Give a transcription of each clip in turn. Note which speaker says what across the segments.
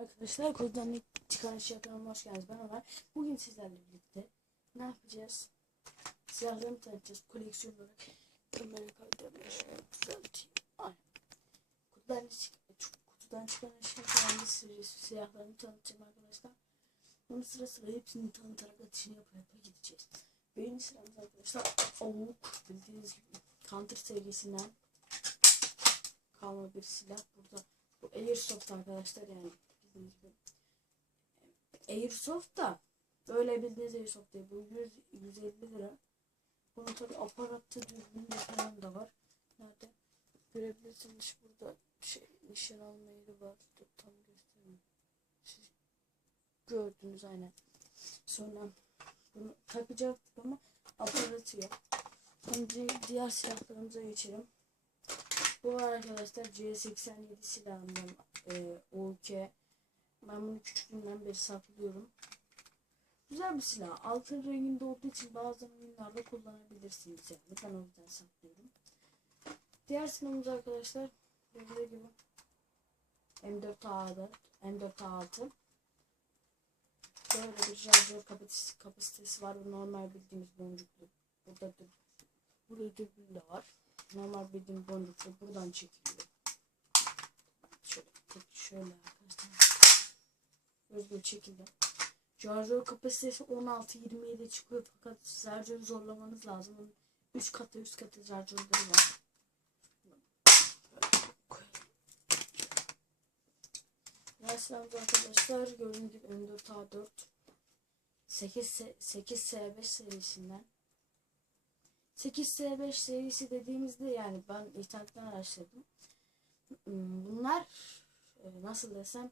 Speaker 1: Arkadaşlar koddan çıkan işe kanalıma hoş geldiniz. Ben Ömer. Bugün sizlerle birlikte ne yapacağız? Silahlarımı tanıtacağız. Koleksiyon olarak kamera kaydırmış. Düzelteyim. Aynen. Kutudan, kutudan çıkan eşya falan bir sürü silahlarımı tanıtacağım arkadaşlar. Onun sıra sıra hepsini tanıtarak atışını yapa yapa gideceğiz. Birinci sıramız arkadaşlar Avuk. Bildiğiniz gibi Counter serisinden kalma bir silah. Burada bu Airsoft arkadaşlar yani bildiğiniz gibi. Airsoft da böyle bildiğiniz Airsoft değil. Bu 100, 150 lira. Bunun tabi aparatta düzgün falan da var. Nerede? Görebilirsiniz burada şey nişan alma yeri var. Dur, tam göstereyim. Siz gördünüz aynen. Sonra bunu takacaktık ama aparatı yok. Şimdi diğer silahlarımıza geçelim. Bu var arkadaşlar C87 silahından e, OK. Ben bunu küçüklüğümden beri saklıyorum. Güzel bir silah. Altın renginde olduğu için bazı oyunlarda kullanabilirsiniz yani. Ben o yüzden saklıyorum. Diğer silahımız arkadaşlar gördüğünüz gibi M4A4, M4A6. Böyle bir şarjör kapasitesi, kapasitesi var. Bu normal bildiğimiz boncuklu. Burada da burada dürbün de var. Normal bildiğim boncuklu buradan çekiliyor. Şöyle, şöyle arkadaşlar. Özgür şekilde. Şarjör kapasitesi 16-27 çıkıyor fakat şarjörü zorlamanız lazım. Bunun 3 katı üst katı şarjörleri var. Derslerimiz arkadaşlar gördüğünüz gibi M4A4 8 8S5 serisinden 8S5 serisi dediğimizde yani ben internetten araştırdım. Hmm, Bunlar e, nasıl desem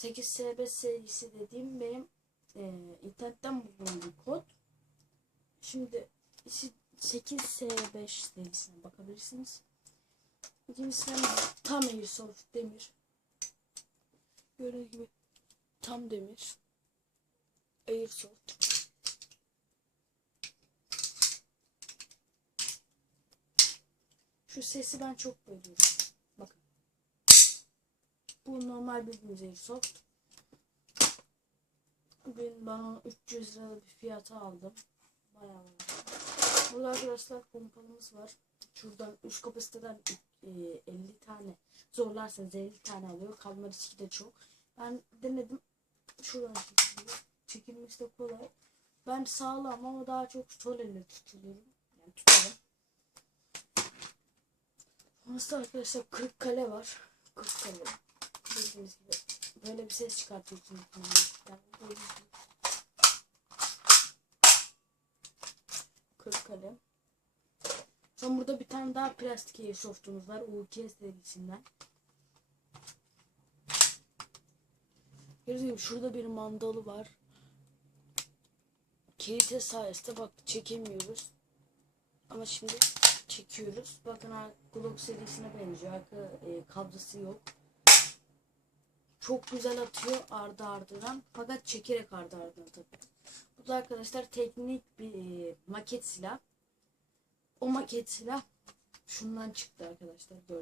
Speaker 1: 8S5 serisi dediğim benim e, internetten bulduğum bir kod. Şimdi işi 8S5 serisine bakabilirsiniz. İkincisi tam Airsoft demir. Gördüğünüz gibi tam demir. Airsoft. Şu sesi ben çok beğeniyorum. Bu normal bildiğimiz Airsoft. Ben, ben onu 300 lira bir fiyata aldım. Bayağı var. Burada arkadaşlar pompalımız var. Şuradan 3 kapasiteden e, 50 tane zorlarsanız 50 tane alıyor. Kalma riski de çok. Ben denedim. Şuradan çekiliyor. Çekilmesi de kolay. Ben sağlam ama daha çok sol elle tutuluyorum. Yani tutarım. Sonrasında arkadaşlar kırık kale var. Kırık kale. Bildiğiniz gibi böyle bir ses çıkartıyorsunuz. Yani böyle bir- Kırık kalem. Sonra burada bir tane daha plastik airsoft'umuz var. UK serisinden. Gördüğünüz şurada bir mandalı var. Kilite sayesinde bak çekemiyoruz. Ama şimdi çekiyoruz. Bakın Glock serisine benziyor. Arka e, kablosu yok. Çok güzel atıyor ardı ardına. Fakat çekerek ardı ardına tabii. Bu da arkadaşlar teknik bir e, maket silah. O maket silah şundan çıktı arkadaşlar. Böyle.